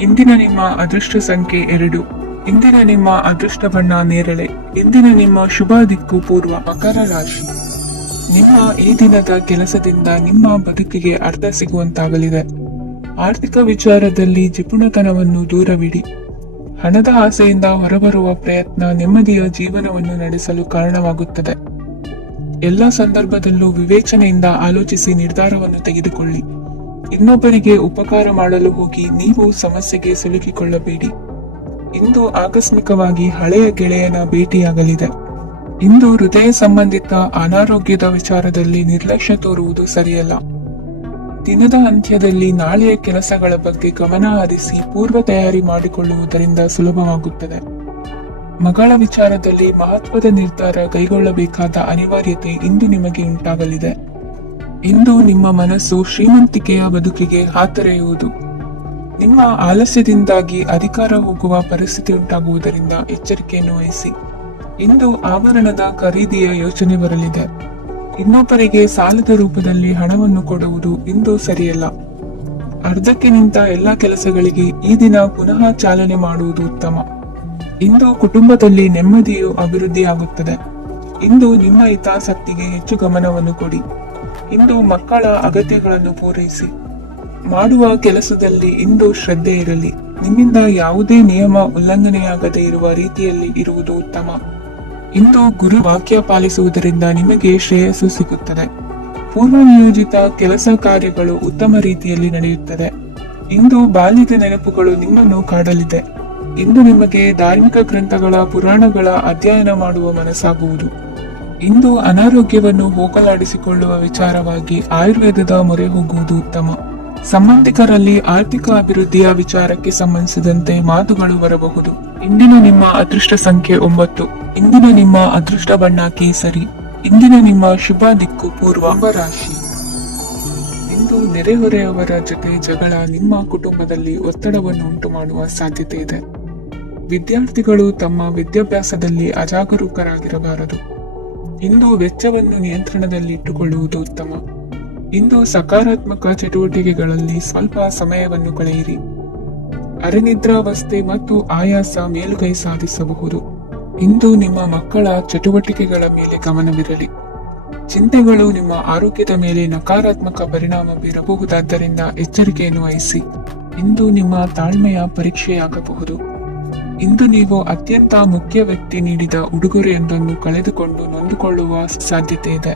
ಇಂದಿನ ನಿಮ್ಮ ಅದೃಷ್ಟ ಸಂಖ್ಯೆ 2. ಇಂದಿನ ನಿಮ್ಮ ಅದೃಷ್ಟ ಬಣ್ಣ ನೇರಳೆ. ಇಂದಿನ ನಿಮ್ಮ ಶುಭ ದಿಕ್ಕು ಪೂರ್ವ. ಮಕರ ರಾಶಿ. ನಿಮ್ಮ ಈ ದಿನದ ಕೆಲಸದಿಂದ ನಿಮ್ಮ ಬದುಕಿಗೆ ಅರ್ಥ ಸಿಗುವಂತಾಗಲಿದೆ. ಆರ್ಥಿಕ ವಿಚಾರದಲ್ಲಿ ಜಿಪುಣತನವನ್ನು ದೂರವಿಡಿ. ಹಣದ ಆಸೆಯಿಂದ ಹೊರಬರುವ ಪ್ರಯತ್ನ ನೆಮ್ಮದಿಯ ಜೀವನವನ್ನು ನಡೆಸಲು ಕಾರಣವಾಗುತ್ತದೆ. ಎಲ್ಲ ಸಂದರ್ಭದಲ್ಲೂ ವಿವೇಚನೆಯಿಂದ ಆಲೋಚಿಸಿ ನಿರ್ಧಾರವನ್ನು ತೆಗೆದುಕೊಳ್ಳಿ. ಇನ್ನೊಬ್ಬರಿಗೆ ಉಪಕಾರ ಮಾಡಲು ಹೋಗಿ ನೀವು ಸಮಸ್ಯೆಗೆ ಸಿಲುಕಿಕೊಳ್ಳಬೇಡಿ. ಇಂದು ಆಕಸ್ಮಿಕವಾಗಿ ಹಳೆಯ ಗೆಳೆಯನ ಭೇಟಿಯಾಗಲಿದೆ. ಇಂದು ಹೃದಯ ಸಂಬಂಧಿತ ಅನಾರೋಗ್ಯದ ವಿಚಾರದಲ್ಲಿ ನಿರ್ಲಕ್ಷ್ಯ ತೋರುವುದು ಸರಿಯಲ್ಲ. ದಿನದ ಅಂತ್ಯದಲ್ಲಿ ನಾಳೆಯ ಕೆಲಸಗಳ ಬಗ್ಗೆ ಗಮನ ಹರಿಸಿ ಪೂರ್ವ ತಯಾರಿ ಮಾಡಿಕೊಳ್ಳುವುದರಿಂದ ಸುಲಭವಾಗುತ್ತದೆ. ಮಗಳ ವಿಚಾರದಲ್ಲಿ ಮಹತ್ವದ ನಿರ್ಧಾರ ಕೈಗೊಳ್ಳಬೇಕಾದ ಅನಿವಾರ್ಯತೆ ಇಂದು ನಿಮಗೆ ಉಂಟಾಗಲಿದೆ. ಇಂದು ನಿಮ್ಮ ಮನಸ್ಸು ಶ್ರೀಮಂತಿಕೆಯ ಬದುಕಿಗೆ ಹಾತೊರೆಯುವುದು. ನಿಮ್ಮ ಆಲಸ್ಯದಿಂದಾಗಿ ಅಧಿಕಾರ ಹೋಗುವ ಪರಿಸ್ಥಿತಿ ಉಂಟಾಗುವುದರಿಂದ ಎಚ್ಚರಿಕೆಯನ್ನು ವಹಿಸಿ. ಇಂದು ಆಭರಣದ ಖರೀದಿಯ ಯೋಚನೆ ಬರಲಿದೆ. ಇನ್ನೊಬ್ಬರಿಗೆ ಸಾಲದ ರೂಪದಲ್ಲಿ ಹಣವನ್ನು ಕೊಡುವುದು ಇಂದು ಸರಿಯಲ್ಲ. ಅರ್ಧಕ್ಕೆ ನಿಂತ ಎಲ್ಲ ಕೆಲಸಗಳಿಗೆ ಈ ದಿನ ಪುನಃ ಚಾಲನೆ ಮಾಡುವುದು ಉತ್ತಮ. ಇಂದು ಕುಟುಂಬದಲ್ಲಿ ನೆಮ್ಮದಿಯು ಅಭಿವೃದ್ಧಿಯಾಗುತ್ತದೆ. ಇಂದು ನಿಮ್ಮ ಹಿತಾಸಕ್ತಿಗೆ ಹೆಚ್ಚು ಗಮನವನ್ನು ಕೊಡಿ. ಇಂದು ಮಕ್ಕಳ ಅಗತ್ಯಗಳನ್ನು ಪೂರೈಸಿ. ಮಾಡುವ ಕೆಲಸದಲ್ಲಿ ಇಂದು ಶ್ರದ್ಧೆ ಇರಲಿ. ನಿಮ್ಮಿಂದ ಯಾವುದೇ ನಿಯಮ ಉಲ್ಲಂಘನೆಯಾಗದೇ ಇರುವ ರೀತಿಯಲ್ಲಿ ಇರುವುದು ಉತ್ತಮ. ಇಂದು ಗುರು ವಾಕ್ಯ ಪಾಲಿಸುವುದರಿಂದ ನಿಮಗೆ ಶ್ರೇಯಸ್ಸು ಸಿಗುತ್ತದೆ. ಪೂರ್ವ ನಿಯೋಜಿತ ಕೆಲಸ ಕಾರ್ಯಗಳು ಉತ್ತಮ ರೀತಿಯಲ್ಲಿ ನಡೆಯುತ್ತದೆ. ಇಂದು ಬಾಲ್ಯದ ನೆನಪುಗಳು ನಿಮ್ಮನ್ನು ಕಾಡಲಿದೆ. ಇಂದು ನಿಮಗೆ ಧಾರ್ಮಿಕ ಗ್ರಂಥಗಳ ಪುರಾಣಗಳ ಅಧ್ಯಯನ ಮಾಡುವ ಮನಸ್ಸಾಗುವುದು. ಇಂದು ಅನಾರೋಗ್ಯವನ್ನು ಹೋಗಲಾಡಿಸಿಕೊಳ್ಳುವ ವಿಚಾರವಾಗಿ ಆಯುರ್ವೇದದ ಮೊರೆ ಹೋಗುವುದು ಉತ್ತಮ. ಸಂಬಂಧಿಕರಲ್ಲಿ ಆರ್ಥಿಕ ಅಭಿವೃದ್ಧಿಯ ವಿಚಾರಕ್ಕೆ ಸಂಬಂಧಿಸಿದಂತೆ ಮಾತುಗಳು ಬರಬಹುದು. ಇಂದಿನ ನಿಮ್ಮ ಅದೃಷ್ಟ ಸಂಖ್ಯೆ 9. ಇಂದಿನ ನಿಮ್ಮ ಅದೃಷ್ಟ ಬಣ್ಣ ಕೇಸರಿ. ಇಂದಿನ ನಿಮ್ಮ ಶುಭ ದಿಕ್ಕು ಪೂರ್ವ. ರಾಶಿ. ಇಂದು ನೆರೆಹೊರೆಯವರ ಜೊತೆ ಜಗಳ ನಿಮ್ಮ ಕುಟುಂಬದಲ್ಲಿ ಒತ್ತಡವನ್ನು ಉಂಟು ಮಾಡುವ ಸಾಧ್ಯತೆ ಇದೆ. ವಿದ್ಯಾರ್ಥಿಗಳು ತಮ್ಮ ವಿದ್ಯಾಭ್ಯಾಸದಲ್ಲಿ ಅಜಾಗರೂಕರಾಗಿರಬಾರದು. ಇಂದು ವೆಚ್ಚವನ್ನು ನಿಯಂತ್ರಣದಲ್ಲಿಟ್ಟುಕೊಳ್ಳುವುದು ಉತ್ತಮ. ಇಂದು ಸಕಾರಾತ್ಮಕ ಚಟುವಟಿಕೆಗಳಲ್ಲಿ ಸ್ವಲ್ಪ ಸಮಯವನ್ನು ಕಳೆಯಿರಿ. ಅರೆನಿದ್ರಾವಸ್ಥೆ ಮತ್ತು ಆಯಾಸ ಮೇಲುಗೈ ಸಾಧಿಸಬಹುದು. ಇಂದು ನಿಮ್ಮ ಮಕ್ಕಳ ಚಟುವಟಿಕೆಗಳ ಮೇಲೆ ಗಮನವಿರಲಿ. ಚಿಂತೆಗಳು ನಿಮ್ಮ ಆರೋಗ್ಯದ ಮೇಲೆ ನಕಾರಾತ್ಮಕ ಪರಿಣಾಮ ಬೀರಬಹುದಾದ್ದರಿಂದ ಎಚ್ಚರಿಕೆಯನ್ನು ವಹಿಸಿ. ಇಂದು ನಿಮ್ಮ ತಾಳ್ಮೆಯ ಪರೀಕ್ಷೆಯಾಗಬಹುದು. ಇಂದು ನೀವು ಅತ್ಯಂತ ಮುಖ್ಯ ವ್ಯಕ್ತಿ ನೀಡಿದ ಉಡುಗೊರೆಯೊಂದನ್ನು ಕಳೆದುಕೊಂಡು ನೊಂದುಕೊಳ್ಳುವ ಸಾಧ್ಯತೆ ಇದೆ.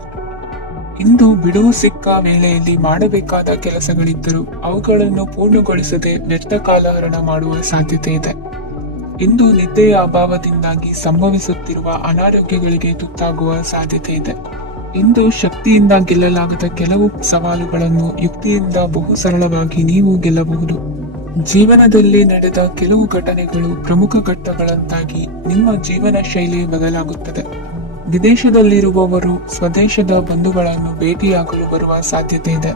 ಇಂದು ಬಿಡುವು ಸಿಕ್ಕ ವೇಳೆಯಲ್ಲಿ ಮಾಡಬೇಕಾದ ಕೆಲಸಗಳಿದ್ದರೂ ಅವುಗಳನ್ನು ಪೂರ್ಣಗೊಳಿಸದೆ ವ್ಯರ್ಥ ಕಾಲಹರಣ ಮಾಡುವ ಸಾಧ್ಯತೆ ಇದೆ. ಇಂದು ನಿದ್ದೆಯ ಅಭಾವದಿಂದಾಗಿ ಸಂಭವಿಸುತ್ತಿರುವ ಅನಾರೋಗ್ಯಗಳಿಗೆ ತುತ್ತಾಗುವ ಸಾಧ್ಯತೆ ಇದೆ. ಇಂದು ಶಕ್ತಿಯಿಂದ ಗೆಲ್ಲಲಾಗದ ಕೆಲವು ಸವಾಲುಗಳನ್ನು ಯುಕ್ತಿಯಿಂದ ಬಹು ಸರಳವಾಗಿ ನೀವು ಗೆಲ್ಲಬಹುದು. ಜೀವನದಲ್ಲಿ ನಡೆದ ಕೆಲವು ಘಟನೆಗಳು ಪ್ರಮುಖ ಘಟ್ಟಗಳಂತಾಗಿ ನಿಮ್ಮ ಜೀವನ ಶೈಲಿ ಬದಲಾಗುತ್ತದೆ. ವಿದೇಶದಲ್ಲಿರುವವರು ಸ್ವದೇಶದ ಬಂಧುಗಳನ್ನು ಭೇಟಿಯಾಗಲು ಬರುವ ಸಾಧ್ಯತೆ ಇದೆ.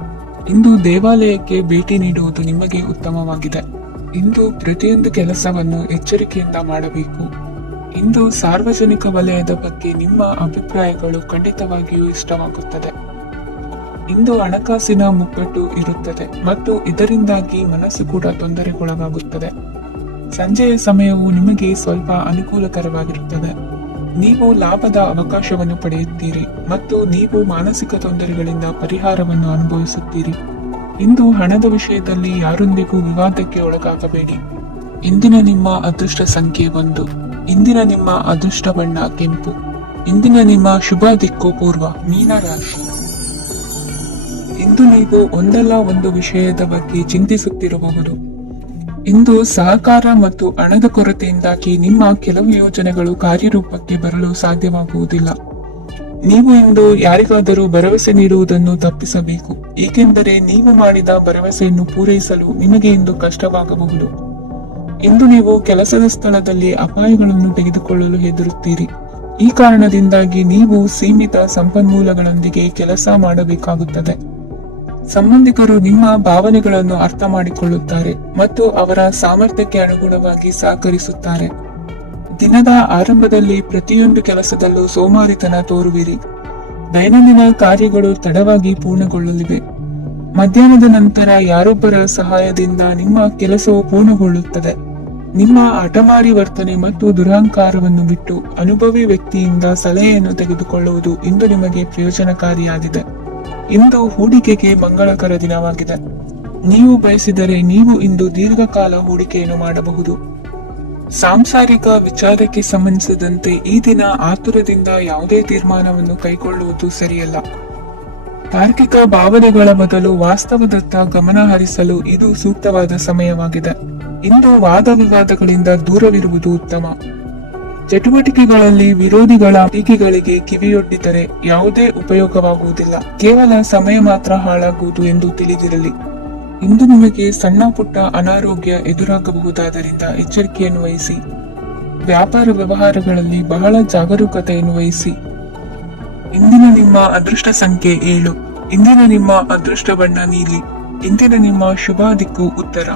ಇಂದು ದೇವಾಲಯಕ್ಕೆ ಭೇಟಿ ನೀಡುವುದು ನಿಮಗೆ ಉತ್ತಮವಾಗಿದೆ. ಇಂದು ಪ್ರತಿಯೊಂದು ಕೆಲಸವನ್ನು ಎಚ್ಚರಿಕೆಯಿಂದ ಮಾಡಬೇಕು. ಇಂದು ಸಾರ್ವಜನಿಕ ವಲಯದ ಬಗ್ಗೆ ನಿಮ್ಮ ಅಭಿಪ್ರಾಯಗಳು ಖಂಡಿತವಾಗಿಯೂ ಇಷ್ಟವಾಗುತ್ತದೆ. ಇಂದು ಹಣಕಾಸಿನ ಮುಗ್ಗಟ್ಟು ಇರುತ್ತದೆ ಮತ್ತು ಇದರಿಂದಾಗಿ ಮನಸ್ಸು ಕೂಡ ತೊಂದರೆಗೊಳಗಾಗುತ್ತದೆ. ಸಂಜೆಯ ಸಮಯವು ನಿಮಗೆ ಸ್ವಲ್ಪ ಅನುಕೂಲಕರವಾಗಿರುತ್ತದೆ. ನೀವು ಲಾಭದ ಅವಕಾಶವನ್ನು ಪಡೆಯುತ್ತೀರಿ ಮತ್ತು ನೀವು ಮಾನಸಿಕ ತೊಂದರೆಗಳಿಂದ ಪರಿಹಾರವನ್ನು ಅನುಭವಿಸುತ್ತೀರಿ. ಇಂದು ಹಣದ ವಿಷಯದಲ್ಲಿ ಯಾರೊಂದಿಗೂ ವಿವಾದಕ್ಕೆ ಒಳಗಾಗಬೇಡಿ. ಇಂದಿನ ನಿಮ್ಮ ಅದೃಷ್ಟ ಸಂಖ್ಯೆ 1. ಇಂದಿನ ನಿಮ್ಮ ಅದೃಷ್ಟ ಬಣ್ಣ ಕೆಂಪು. ಇಂದಿನ ನಿಮ್ಮ ಶುಭ ದಿಕ್ಕು ಪೂರ್ವ, ಮೀನ ರಾಶಿ. ಇಂದು ನೀವು ಒಂದಲ್ಲ ಒಂದು ವಿಷಯದ ಬಗ್ಗೆ ಚಿಂತಿಸುತ್ತಿರಬಹುದು. ಇಂದು ಸಹಕಾರ ಮತ್ತು ಹಣದ ಕೊರತೆಯಿಂದಾಗಿ ನಿಮ್ಮ ಕೆಲವು ಯೋಜನೆಗಳು ಕಾರ್ಯರೂಪಕ್ಕೆ ಬರಲು ಸಾಧ್ಯವಾಗುವುದಿಲ್ಲ. ನೀವು ಇಂದು ಯಾರಿಗಾದರೂ ಭರವಸೆ ನೀಡುವುದನ್ನು ತಪ್ಪಿಸಬೇಕು, ಏಕೆಂದರೆ ನೀವು ಮಾಡಿದ ಭರವಸೆಯನ್ನು ಪೂರೈಸಲು ನಿಮಗೆ ಇಂದು ಕಷ್ಟವಾಗಬಹುದು. ಇಂದು ನೀವು ಕೆಲಸದ ಸ್ಥಳದಲ್ಲಿ ಅಪಾಯಗಳನ್ನು ತೆಗೆದುಕೊಳ್ಳಲು ಹೆದರುತ್ತೀರಿ. ಈ ಕಾರಣದಿಂದಾಗಿ ನೀವು ಸೀಮಿತ ಸಂಪನ್ಮೂಲಗಳೊಂದಿಗೆ ಕೆಲಸ ಮಾಡಬೇಕಾಗುತ್ತದೆ. ಸಂಬಂಧಿಕರು ನಿಮ್ಮ ಭಾವನೆಗಳನ್ನು ಅರ್ಥ ಮಾಡಿಕೊಳ್ಳುತ್ತಾರೆ ಮತ್ತು ಅವರ ಸಾಮರ್ಥ್ಯಕ್ಕೆ ಅನುಗುಣವಾಗಿ ಸಹಕರಿಸುತ್ತಾರೆ. ದಿನದ ಆರಂಭದಲ್ಲಿ ಪ್ರತಿಯೊಂದು ಕೆಲಸದಲ್ಲೂ ಸೋಮಾರಿತನ ತೋರುವಿರಿ. ದೈನಂದಿನ ಕಾರ್ಯಗಳು ತಡವಾಗಿ ಪೂರ್ಣಗೊಳ್ಳಲಿವೆ. ಮಧ್ಯಾಹ್ನದ ನಂತರ ಯಾರೊಬ್ಬರ ಸಹಾಯದಿಂದ ನಿಮ್ಮ ಕೆಲಸವು ಪೂರ್ಣಗೊಳ್ಳುತ್ತದೆ. ನಿಮ್ಮ ಹಠಮಾರಿ ವರ್ತನೆ ಮತ್ತು ದುರಹಂಕಾರವನ್ನು ಬಿಟ್ಟು ಅನುಭವಿ ವ್ಯಕ್ತಿಯಿಂದ ಸಲಹೆಯನ್ನು ತೆಗೆದುಕೊಳ್ಳುವುದು ಇಂದು ನಿಮಗೆ ಪ್ರಯೋಜನಕಾರಿಯಾಗಿದೆ. ಇಂದು ಹೂಡಿಕೆಗೆ ಮಂಗಳಕರ ದಿನವಾಗಿದೆ. ನೀವು ಬಯಸಿದರೆ ನೀವು ಇಂದು ದೀರ್ಘಕಾಲ ಹೂಡಿಕೆಯನ್ನು ಮಾಡಬಹುದು. ಸಾಂಸಾರಿಕ ವಿಚಾರಕ್ಕೆ ಸಂಬಂಧಿಸಿದಂತೆ ಈ ದಿನ ಆತುರದಿಂದ ಯಾವುದೇ ತೀರ್ಮಾನವನ್ನು ಕೈಗೊಳ್ಳುವುದು ಸರಿಯಲ್ಲ. ತಾರ್ಕಿಕ ಭಾವನೆಗಳ ಬದಲು ವಾಸ್ತವದತ್ತ ಗಮನ ಹರಿಸಲು ಇದು ಸೂಕ್ತವಾದ ಸಮಯವಾಗಿದೆ. ಇಂದು ವಾದ ವಿವಾದಗಳಿಂದ ದೂರವಿರುವುದು ಉತ್ತಮ. ಚಟುವಟಿಕೆಗಳಲ್ಲಿ ವಿರೋಧಿಗಳ ಟೀಕೆಗಳಿಗೆ ಕಿವಿಯೊಡ್ಡಿದರೆ ಯಾವುದೇ ಉಪಯೋಗವಾಗುವುದಿಲ್ಲ, ಕೇವಲ ಸಮಯ ಮಾತ್ರ ಹಾಳಾಗುವುದು ಎಂದು ತಿಳಿದಿರಲಿ. ಇಂದು ನಿಮಗೆ ಸಣ್ಣ ಪುಟ್ಟ ಅನಾರೋಗ್ಯ ಎದುರಾಗಬಹುದಾದ್ದರಿಂದ ಎಚ್ಚರಿಕೆಯನ್ನು ವಹಿಸಿ. ವ್ಯಾಪಾರ ವ್ಯವಹಾರಗಳಲ್ಲಿ ಬಹಳ ಜಾಗರೂಕತೆಯನ್ನು ವಹಿಸಿ. ಇಂದಿನ ನಿಮ್ಮ ಅದೃಷ್ಟ ಸಂಖ್ಯೆ 7. ಇಂದಿನ ನಿಮ್ಮ ಅದೃಷ್ಟ ಬಣ್ಣ ನೀಲಿ. ಇಂದಿನ ನಿಮ್ಮ ಶುಭ ದಿಕ್ಕು ಉತ್ತರ.